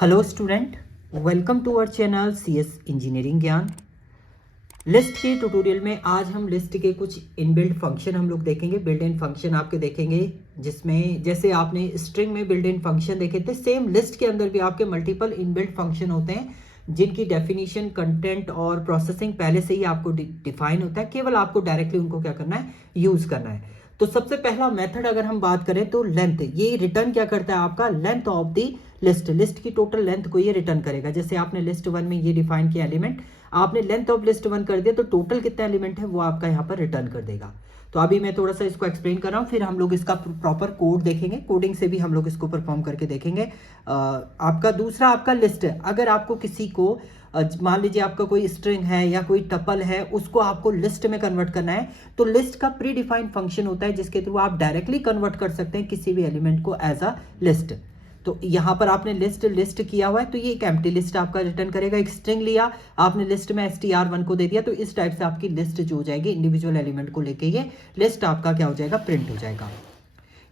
Hello student, welcome to our channel CS engineering Gyan. List के tutorial में आज हम लिस्ट के कुछ इनबिल्ट फंक्शन हम लोग देखेंगे। बिल्ट इन फंक्शन आपके देखेंगे, जिसमें जैसे आपने स्ट्रिंग में बिल्ट इन फंक्शन देखे थे, सेम लिस्ट के अंदर भी आपके मल्टीपल इनबिल्ट फंक्शन होते हैं जिनकी डेफिनेशन, कंटेंट और प्रोसेसिंग पहले से ही आपको डिफाइन होता है। केवल आपको डायरेक्टली उनको क्या करना है, यूज करना है। तो सबसे पहला मेथड अगर हम बात करें तो लेंथ, ये रिटर्न क्या करता है, आपका लेंथ ऑफ दी लिस्ट की टोटल लेंथ को ये रिटर्न करेगा। जैसे आपने लिस्ट वन में ये डिफाइन किया एलिमेंट, आपने लेंथ ऑफ लिस्ट वन कर दिया तो टोटल कितना एलिमेंट है वो आपका यहाँ पर रिटर्न कर देगा। तो अभी मैं थोड़ा सा इसको एक्सप्लेन कर रहा हूँ, फिर हम लोग इसका प्रॉपर कोड देखेंगे, कोडिंग से भी हम लोग इसको परफॉर्म करके देखेंगे। आपका दूसरा आपका लिस्ट है। अगर आपको किसी को मान लीजिए आपका कोई स्ट्रिंग है या कोई टपल है, उसको आपको लिस्ट में कन्वर्ट करना है, तो लिस्ट का प्री डिफाइंड फंक्शन होता है जिसके थ्रू आप डायरेक्टली कन्वर्ट कर सकते हैं किसी भी एलिमेंट को एज अ लिस्ट। तो यहाँ पर आपने लिस्ट किया हुआ है तो ये एक एम्प्टी लिस्ट आपका रिटर्न करेगा। एक स्ट्रिंग लिया आपने, लिस्ट में str1 को दे दिया, तो इस टाइप से आपकी लिस्ट जो हो जाएगी इंडिविजुअल एलिमेंट को लेके, ये लिस्ट आपका क्या हो जाएगा, प्रिंट हो जाएगा।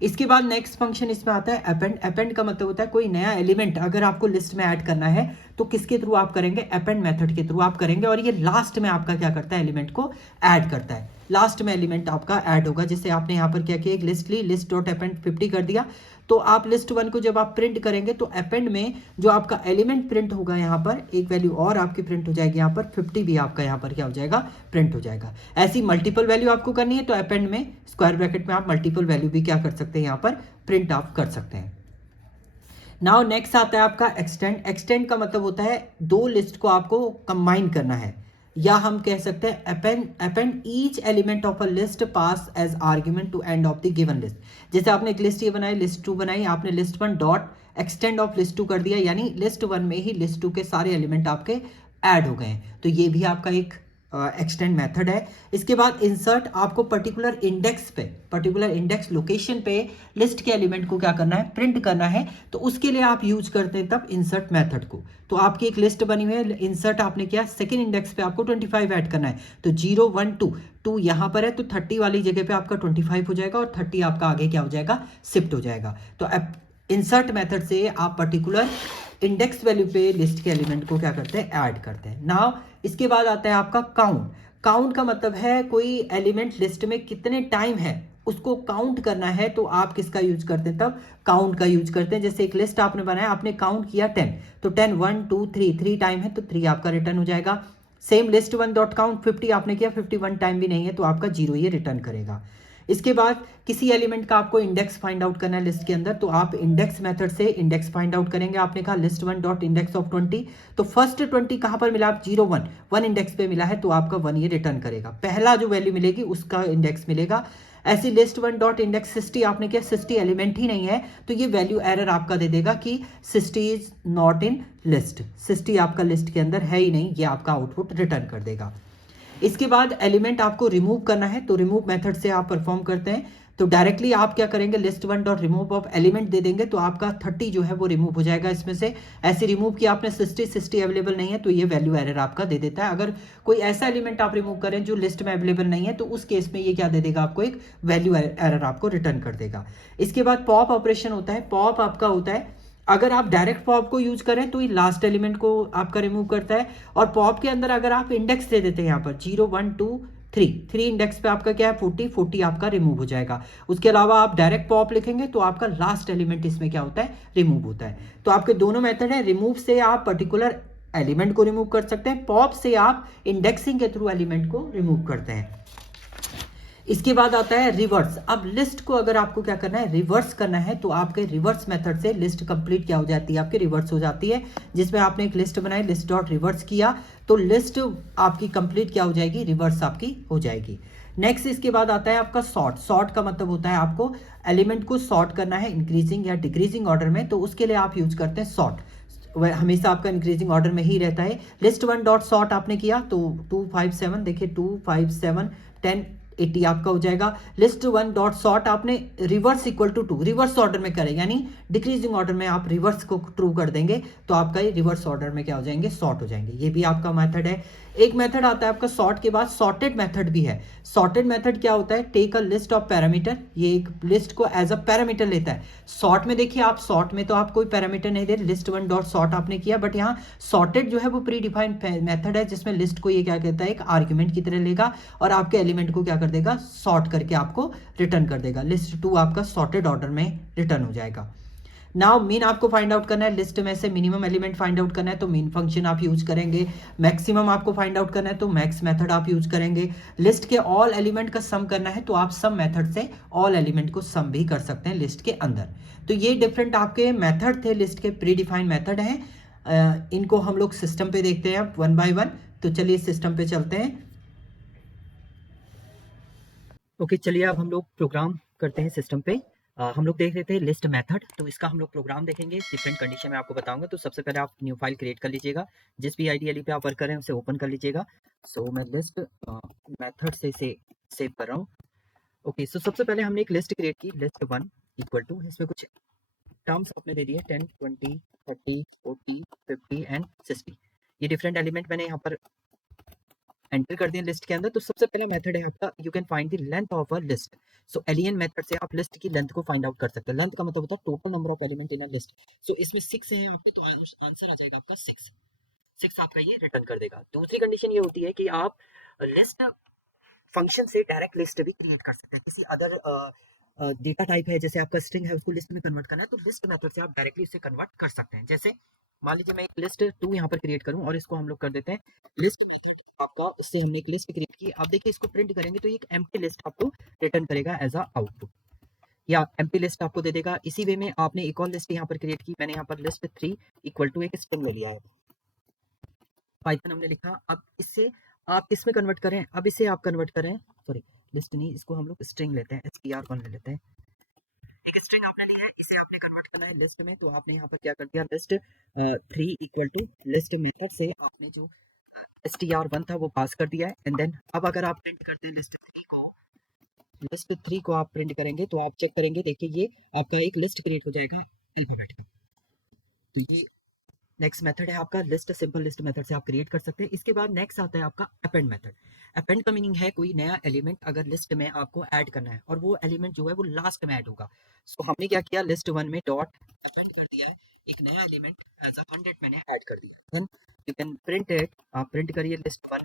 इसके बाद नेक्स्ट फंक्शन इसमें आता है अपेंड। अपेंड का मतलब होता है कोई नया एलिमेंट अगर आपको लिस्ट में ऐड करना है तो किसके थ्रू आप करेंगे, अपेंड मेथड के थ्रू आप करेंगे। और ये लास्ट में आपका क्या करता है, एलिमेंट को ऐड करता है। लास्ट में एलिमेंट आपका ऐड होगा। जैसे आपने यहाँ पर क्या किया, एक लिस्ट ली, लिस्ट डॉट अपेंड 50 कर दिया, तो आप लिस्ट वन को जब आप प्रिंट करेंगे तो अपेंड में जो आपका एलिमेंट प्रिंट होगा, यहाँ पर एक वैल्यू और आपकी प्रिंट हो जाएगी, यहाँ पर 50 भी आपका यहाँ पर क्या हो जाएगा, प्रिंट हो जाएगा। ऐसी मल्टीपल वैल्यू आपको करनी है तो अपेंड में स्क्वायर ब्रैकेट में आप मल्टीपल वैल्यू भी क्या कर सकते हैं, यहाँ पर प्रिंट आप कर सकते हैं। नाउ नेक्स्ट आता है आपका एक्सटेंड। एक्सटेंड का मतलब होता है दो लिस्ट को आपको कंबाइन करना है, या हम कह सकते हैं append each element of a list pass as argument to end of the given list. जैसे आपने एक लिस्ट ये बनाई, लिस्ट टू बनाई, आपने list one dot extend of list two कर दिया, यानी लिस्ट वन में ही लिस्ट टू के सारे एलिमेंट आपके ऐड हो गए। तो ये भी आपका एक एक्सटेंड मेथड है। इसके बाद इंसर्ट, आपको पर्टिकुलर इंडेक्स पे, पर्टिकुलर इंडेक्स लोकेशन पे लिस्ट के एलिमेंट को क्या करना है, प्रिंट करना है, तो उसके लिए आप यूज करते हैं तब इंसर्ट मेथड को। तो आपकी एक लिस्ट बनी हुई है, इंसर्ट आपने किया, सेकंड इंडेक्स पे आपको 25 ऐड करना है, तो 0 1 2 यहाँ पर है तो 30 वाली जगह पे आपका 25 हो जाएगा और 30 आपका आगे क्या हो जाएगा, शिफ्ट हो जाएगा। तो इंसर्ट मेथड से आप पर्टिकुलर इंडेक्स वैल्यू पे लिस्ट के एलिमेंट को क्या करते हैं, ऐड करते हैं। नाउ इसके बाद आता है आपका काउंट। काउंट का मतलब है कोई एलिमेंट लिस्ट में कितने टाइम है उसको काउंट करना है, तो आप किसका यूज करते हैं, तब काउंट का यूज करते हैं। जैसे एक लिस्ट आपने बनाया, आपने काउंट किया 10, तो 10 1 2 3 टाइम है तो 3 आपका रिटर्न हो जाएगा। Same list one dot count 50 आपने किया, 51 टाइम भी नहीं है तो आपका 0 ये रिटर्न करेगा। इसके बाद किसी एलिमेंट का आपको इंडेक्स फाइंड आउट करना है लिस्ट के अंदर, तो आप इंडेक्स मेथड से इंडेक्स फाइंड आउट करेंगे। आपने कहा list one dot index of 20, तो फर्स्ट 20 कहां पर मिला, आप 0 1 इंडेक्स पे मिला है तो आपका 1 ये रिटर्न करेगा। पहला जो वैल्यू मिलेगी उसका इंडेक्स मिलेगा। ऐसी लिस्ट वन डॉट इंडेक्स 60 आपने किया, 60 एलिमेंट ही नहीं है तो ये वैल्यू एरर आपका दे देगा कि 60 इज नॉट इन लिस्ट, 60 आपका लिस्ट के अंदर है ही नहीं, ये आपका आउटपुट रिटर्न कर देगा। इसके बाद एलिमेंट आपको रिमूव करना है, तो रिमूव मेथड से आप परफॉर्म करते हैं। तो डायरेक्टली आप क्या करेंगे, list one dot remove of element दे देंगे, तो आपका 30 जो है वो रिमूव हो जाएगा इसमें से। ऐसे रिमूव किया आपने 60 अवेलेबल नहीं है तो ये वैल्यू एरर आपका दे देता है। अगर कोई ऐसा एलिमेंट आप रिमूव करें जो लिस्ट में अवेलेबल नहीं है तो उस केस में ये क्या दे देगा, आपको एक वैल्यू एरर आपको रिटर्न कर देगा। इसके बाद पॉप ऑपरेशन होता है। पॉप आपका होता है, अगर आप डायरेक्ट पॉप को यूज करें तो ये लास्ट एलिमेंट को आपका रिमूव करता है, और पॉप के अंदर अगर आप इंडेक्स दे देते हैं यहाँ पर 0 1 2 3 इंडेक्स पे आपका क्या है, 40 आपका रिमूव हो जाएगा। उसके अलावा आप डायरेक्ट पॉप लिखेंगे तो आपका लास्ट एलिमेंट इसमें क्या होता है, रिमूव होता है। तो आपके दोनों मेथड है। रिमूव से आप पर्टिकुलर एलिमेंट को रिमूव कर सकते हैं, पॉप से आप इंडेक्सिंग के थ्रू एलिमेंट को रिमूव करते हैं। इसके बाद आता है रिवर्स। अब लिस्ट को अगर आपको क्या करना है, रिवर्स करना है, तो आपके रिवर्स मेथड से लिस्ट कंप्लीट क्या हो जाती है, आपकी रिवर्स हो जाती है। जिसमें आपने एक लिस्ट बनाई, लिस्ट डॉट रिवर्स किया तो लिस्ट आपकी कंप्लीट क्या हो जाएगी, रिवर्स आपकी हो जाएगी। नेक्स्ट इसके बाद आता है आपका सॉर्ट। सॉर्ट का मतलब होता है आपको एलिमेंट को सॉर्ट करना है इंक्रीजिंग या डिक्रीजिंग ऑर्डर में, तो उसके लिए आप यूज करते हैं सॉर्ट। वह हमेशा आपका इंक्रीजिंग ऑर्डर में ही रहता है। लिस्ट वन डॉट सॉर्ट आपने किया तो 2 5 7, देखिए 2 5 7 10 80 आपका हो जाएगा। लिस्ट वन डॉट सॉर्ट आपने reverse equal to 2 reverse order में करें, यानी डिक्रीजिंग ऑर्डर में आप रिवर्स को ट्रू कर देंगे तो आपका ये रिवर्स ऑर्डर में क्या हो जाएंगे, सॉर्ट हो जाएंगे। ये भी आपका मेथड है। एक मेथड आता है आपका सॉर्ट के बाद सॉर्टेड मेथड भी है। सॉर्टेड मेथड क्या होता है, take a list of parameter, ये एक लिस्ट को एज अ पैरामीटर लेता है। सॉर्ट में देखिए आप, सॉर्ट में तो आप कोई पैरामीटर नहीं दे, लिस्ट वन डॉट सॉर्ट आपने किया, बट यहाँ सॉर्टेड जो है वो प्री डिफाइंड मेथड है जिसमें लिस्ट को ये क्या कहता है, एक आर्ग्यूमेंट की तरह लेगा और आपके एलिमेंट को क्या कर देगा, सॉर्ट करके आपको रिटर्न कर देगा। लिस्ट टू आपका सॉर्टेड ऑर्डर में रिटर्न हो जाएगा। नाउ मीन आपको फाइंड आउट करना है, लिस्ट में से मिनिमम एलिमेंट फाइंड आउट करना है तो मीन फंक्शन आप यूज करेंगे। मैक्सिमम आपको फाइंड आउट करना है तो मैक्स मेथड आप यूज करेंगे। लिस्ट के ऑल एलिमेंट का सम करना है तो आप सम मेथड से ऑल एलिमेंट को सम भी कर सकते हैं लिस्ट के अंदर। तो ये डिफरेंट आपके मेथड थे, लिस्ट के प्री डिफाइंड मेथड हैं। इनको हम लोग सिस्टम पे देखते हैं वन बाय वन। तो चलिए सिस्टम पे चलते हैं। ओके चलिए अब हम लोग प्रोग्राम करते हैं सिस्टम पे। हम लोग देख रहे थे लिस्ट मेथड, तो इसका हम लोग प्रोग्राम देखेंगे। डिफरेंट कंडीशन में आपको बताऊंगा। तो सबसे पहले आप न्यू फाइल क्रिएट कर लीजिएगा, जिस भी आईडीएलई पे आप वर्क कर रहे हैं उसे ओपन कर लीजिएगा। सो मैं लिस्ट मेथड से इसे सेव कर रहा हूँ। ओके सो सबसे पहले हमने एक लिस्ट क्रिएट की, लिस्ट वन इक्वल टू, इसमें कुछ टर्म्स आपने दे दिए 10, 20, 30, 40, 50 एंड 60। ये डिफरेंट एलिमेंट मैंने यहाँ पर एंटर कर दिया लिस्ट के अंदर। तो सबसे पहला मेथड है आपका, you can find the length of a list. So alien method से आप लिस्ट की लेंथ को फाइंड आउट कर सकते हैं। लेंथ का मतलब होता है total number of element in a list. So इसमें 6 है आपके, तो आंसर आ जाएगा आपका 6। 6 आपका ये रिटर्न कर देगा। दूसरी कंडीशन ये होती है कि आप लिस्ट फंक्शन से डायरेक्ट लिस्ट भी क्रिएट कर सकते हैं। किसी अदर डेटा टाइप है, जैसे आपका स्ट्रिंग है, उसको लिस्ट में कन्वर्ट करना है तो लिस्ट मेथड से आप डायरेक्टली उसे कन्वर्ट कर सकते हैं। जैसे मान लीजिए मैं एक लिस्ट 2 यहाँ पर क्रिएट करूँ और इसको हम लोग कर देते हैं लिस्ट आपका। इससे हमने एक लिस्ट क्रिएट की। अब देखिए इसको प्रिंट करेंगे तो एक एम्प्टी लिस्ट आपको रिटर्न करेगा एज अ आउटपुट, या एम्प्टी लिस्ट आपको दे देगा। इसी वे में आपने एक और लिस्ट यहाँ पर क्रिएट की। मैंने यहाँ पर लिस्ट 3 इक्वल टू एक स्ट्रिंग ले लिया है, पाइथन हमने लिखा। अब इससे आप किसमें कन्वर्ट करें, अब इसे आप कन्वर्ट करें, सॉरी लिस्ट नहीं, इसको हम लोग स्ट्रिंग लेते हैं, str1 ले लेते हैं। एक स्ट्रिंग आपने ली है, इसे आपने कन्वर्ट करना है लिस्ट में। तो आपने यहाँ पर क्या कर दिया, list 3 equal to list method से आपने जो str1 था वो पास कर दिया है। एंड देन अब अगर आप प्रिंट करते हैं लिस्ट 3 को आप प्रिंट करेंगे तो आप चेक करेंगे, देखिए ये आपका एक लिस्ट क्रिएट हो जाएगा अल्फाबेट का। तो ये नेक्स्ट मेथड है आपका, लिस्ट सिंपल लिस्ट मेथड से आप क्रिएट कर सकते हैं। इसके बाद नेक्स्ट आता है आपका अपेंड मेथड। अपेंड का मीनिंग है कोई नया एलिमेंट अगर लिस्ट में आपको ऐड करना है और वो एलिमेंट जो है वो लास्ट में ऐड होगा। सो हमने क्या किया, लिस्ट वन में डॉट अपेंड कर दिया है, एक नया एलिमेंट एज अ 100 मैंने ऐड कर दिया। यू कैन प्रिंट इट, आप प्रिंट करिए लिस्ट वन,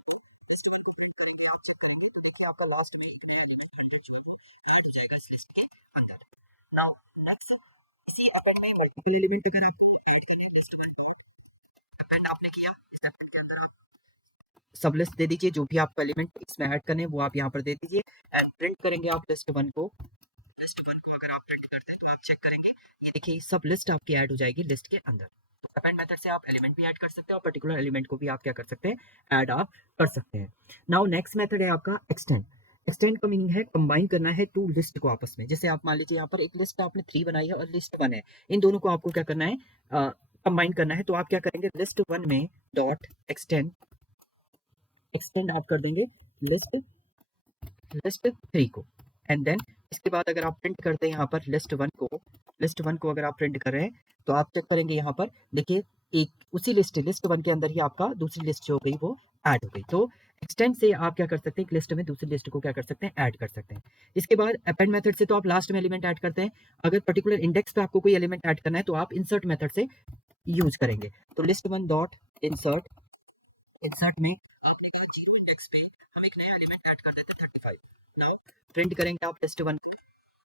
आपका लास्ट में एक नया एलिमेंट 100 जो है वो ऐड हो जाएगा इस लिस्ट के अंदर। नाउ नेक्स्ट, इसी अपेंड में मल्टीपल एलिमेंट अगर आपको ऐड करने की लिस्ट में अपेंड आपने किया, स्टेप के अंदर सब लिस्ट दे दीजिए, जो भी आपको एलिमेंट इसमें ऐड करने हैं वो आप यहाँ पर दे दीजिए। एंड प्रिंट करेंगे आप लिस्ट वन को। लिस्ट वन को अगर आप प्रिंट करते हैं तो आप चेक करेंगे, ये देखिए सब लिस्ट आपकी ऐड हो जाएगी लिस्ट के अंदर। तो अपेंड मेथड से आप एलिमेंट भी ऐड कर सकते हैं और पर्टिकुलर एलिमेंट को भी आप क्या कर सकते हैं, ऐड आप कर सकते हैं। नाउ नेक्स्ट मेथड है आपका एक्सटेंड। एक्सटेंड का मीनिंग है कंबाइन करना है टू लिस्ट को आपस में। जैसे आप मान लीजिए यहाँ पर एक लिस्ट आपने 3 बनाई है और लिस्ट 1 है, इन दोनों को आपको क्या करना है, कंबाइन करना है। तो आप क्या करेंगे, लिस्ट 1 में डॉट एक्सटेंड, एक्सटेंड आप कर देंगे लिस्ट 3 को। एंड देन इसके बाद अगर आप प्रिंट करते हैं यहाँ पर लिस्ट वन को अगर आप प्रिंट कर रहे हैं तो आप चेक करेंगे यहाँ पर, देखिए एक उसी लिस्ट वन के अंदर ही आपका दूसरी लिस्ट जो हो गई वो ऐड हो गई। तो एक्सटेंड से आप क्या कर सकते हैं, एक लिस्ट में दूसरी लिस्ट को क्या कर सकते हैं, ऐड कर सकते हैं। इसके बाद अपेंड मेथड से तो आप लास्ट में एलिमेंट ऐड करते हैं। अगर पर्टिकुलर इंडेक्स पे आपको कोई एलिमेंट ऐड करना है तो आप इंसर्ट मेथड से यूज करेंगे। तो list one dot insert, insert में आपने कहा 0 इंडेक्स पे हम एक नया एलिमेंट ऐड कर देते हैं 35। नाउ प्रिंट करेंगे आप लिस्ट वन,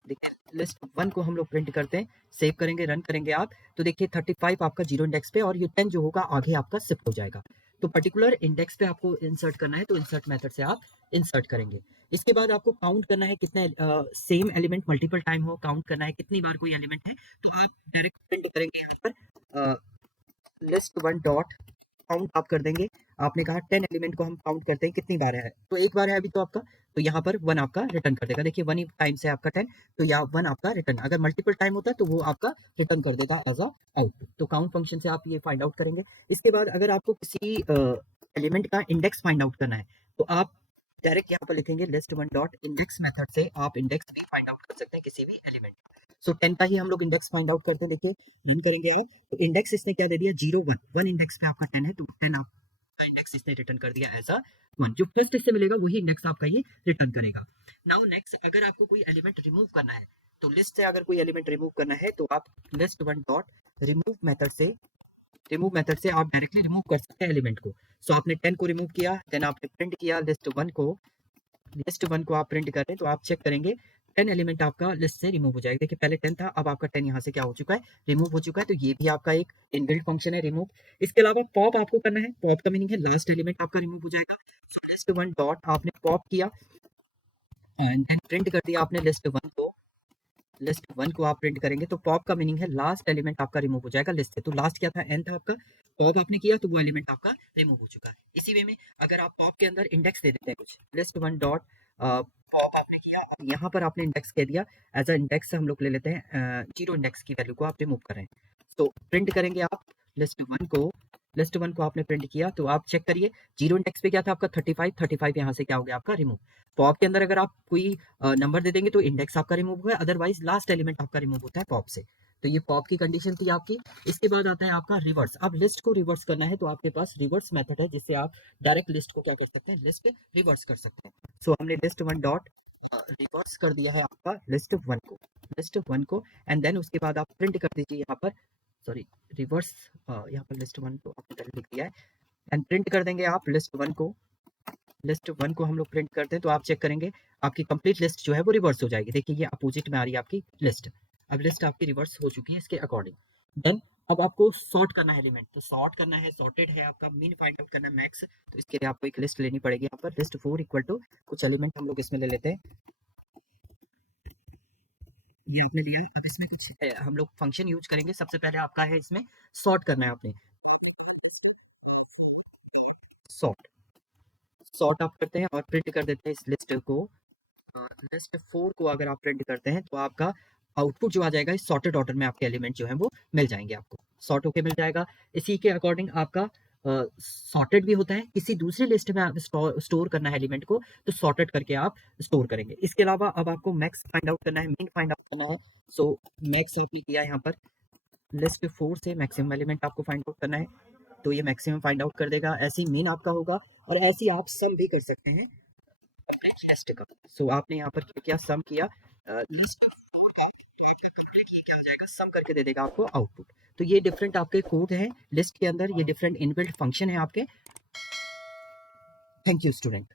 देखिए लिस्ट वन को हम लोग प्रिंट करते हैं, सेव करेंगे, रन करेंगे आप, तो देखिए 35 आपका 0 इंडेक्स पे और ये 10 जो होगा आगे आपका शिफ्ट हो जाएगा। तो पर्टिकुलर इंडेक्स पे आपको इंसर्ट करना है तो इंसर्ट मेथड से आप इंसर्ट करेंगे। इसके बाद आपको काउंट करना है कितने सेम एलिमेंट मल्टीपल टाइम हो, काउंट करना है कितनी बार कोई एलिमेंट है, तो आप डायरेक्ट प्रिंट करेंगे यहाँ पर लिस्ट वन डॉट काउंट आप कर देंगे। आपने कहा 10 एलिमेंट को हम काउंट करते हैं कितनी बार है, तो एक बार है अभी तो आपका, तो यहाँ पर 1 आपका रिटर्न कर देगा। देखिए 1 टाइम से आपका 10, तो यहाँ 1 आपका रिटर्न, अगर मल्टीपल टाइम होता है तो वो आपका रिटर्न कर देगा एज अ आउटपुट। तो काउंट फंक्शन से आप ये फाइंड आउट करेंगे। इसके बाद अगर आपको किसी एलिमेंट का इंडेक्स फाइंड आउट करना है तो आप डायरेक्ट यहाँ पर लिखेंगे list one dot index method से आप इंडेक्स भी फाइंड आउट कर सकते हैं किसी भी एलिमेंट। सो 10 का ही हम लोग इंडेक्स फाइंड आउट करते हैं। देखिए रन करेंगे आप, तो इंडेक्स इसने क्या दे दिया 0 1, 1 इंडेक्स पे आपका 10 है, तो 10 आपका इंडेक्स इसने रिटर्न कर दिया एज अ 1। जो फर्स्ट इससे मिलेगा वही इंडेक्स आपका ये रिटर्न करेगा। नाउ नेक्स्ट, अगर आपको कोई एलिमेंट रिमूव करना है, तो लिस्ट से अगर कोई एलिमेंट रिमूव करना है तो आप list one dot remove method से आप डायरेक्टली रिमूव कर सकते हैं एलिमेंट को। सो आपने 10 को रिमूव किया, देन आपने प्रिंट किया लिस्ट वन को आप प्रिंट कर रहे हैं, तो आप चेक करेंगे 10 एलिमेंट आपका लिस्ट से रिमूव हो जाएगा। देखिए पहले 10 था, अब आपका 10 यहाँ से क्या हो चुका है, रिमूव हो चुका है। तो ये भी आपका एक इनबिल्ट फंक्शन है रिमूव। इसके अलावा पॉप आपको करना है, पॉप का मीनिंग है लास्ट एलिमेंट आपका रिमूव हो जाएगा। सो लिस्ट वन डॉट आपने पॉप किया एंड देन प्रिंट कर दिया आपने लिस्ट वन को आप प्रिंट करेंगे, तो पॉप का मीनिंग है लास्ट एलिमेंट आपका रिमूव हो जाएगा लिस्ट से। तो लास्ट क्या था, एन था आपका, पॉप आपने किया तो वो एलिमेंट आपका रिमूव हो चुका है। इसी वे में अगर आप पॉप के अंदर इंडेक्स दे देते हैं कुछ, लिस्ट वन डॉट पॉप आपने किया, अब यहाँ पर आपने इंडेक्स कह दिया, एज अ इंडेक्स हम लोग ले लेते हैं 0 इंडेक्स की वैल्यू को आप रिमूव कर रहे हैं। तो प्रिंट करेंगे आप लिस्ट वन को आपने प्रिंट किया, तो आप चेक करिए 0 इंडेक्स पे क्या था आपका 35 यहाँ से क्या हो गया आपका रिमूव। पॉप के अंदर अगर आप कोई नंबर दे देंगे तो इंडेक्स आपका रिमूव हुआ, अदरवाइज लास्ट एलिमेंट आपका रिमूव होता है पॉप से। तो ये पॉप की कंडीशन थी आपकी। इसके बाद आता है आपका रिवर्स। अब लिस्ट को रिवर्स करना है तो आपके पास रिवर्स मेथड है, जिससे आप डायरेक्ट लिस्ट को क्या कर सकते हैं, लिस्ट रिवर्स कर सकते हैं। सो हमने लिस्ट वन डॉट रिवर्स कर दिया है आपका लिस्ट वन को एंड देन उसके बाद आप प्रिंट कर दीजिए यहाँ पर, सॉरी रिवर्स, यहाँ पर लिस्ट वन को आपने पहले लिख दिया है एंड प्रिंट कर देंगे आप लिस्ट वन को हम लोग प्रिंट करते हैं, तो आप चेक करेंगे आपकी कंप्लीट लिस्ट जो है वो रिवर्स हो जाएगी। देखिए ये अपोजिट में आ रही है आपकी लिस्ट। अब लिस्ट आपकी रिवर्स हो चुकी है इसके अकॉर्डिंग। देन अब आपको सॉर्ट करना है एलिमेंट, तो सॉर्ट करना है, सॉर्टेड है आपका, मीन फाइंड आउट करना है मैक्स। तो इसके लिए आपको एक लिस्ट लेनी पड़ेगी यहाँ पर, लिस्ट 4 इक्वल टू कुछ एलिमेंट हम लोग इसमें ले लेते हैं, ये आपने लिया। अब इसमें कुछ हम लोग फंक्शन यूज करेंगे। सबसे पहले आपका है इसमें सॉर्ट करना है आपने, सॉर्ट आप करते हैं और प्रिंट कर देते हैं इस लिस्ट को। लिस्ट 4 को अगर आप प्रिंट करते हैं तो आपका आउटपुट जो आ जाएगा इस सॉर्टेड ऑर्डर में आपके एलिमेंट जो है वो मिल जाएंगे, आपको सॉर्ट होके मिल जाएगा। इसी के अकॉर्डिंग आपका सॉर्टेड भी होता है। किसी दूसरी लिस्ट में आप स्टोर करना है एलिमेंट को, तो सॉर्टेड करके आप स्टोर करेंगे। इसके अलावा अब आपको मैक्स फाइंड आउट करना है, मीन फाइंड आउट करना है। सो मैक्स आपने किया यहाँ पर, लिस्ट 4 से मैक्सिमम एलिमेंट आपको फाइंड आउट करना है, तो ये मैक्सिमम फाइंड आउट कर देगा। ऐसे ही मीन आपका होगा और ऐसे ही आप सम भी कर सकते हैं लिस्ट का। सो आपने यहाँ पर क्या किया, सम किया, लिस्ट क्या हो जाएगा, सम करके दे देगा आपको आउटपुट। तो ये डिफरेंट आपके कोड हैं लिस्ट के अंदर, ये डिफरेंट इनबिल्ट फंक्शन है आपके। Thank you student.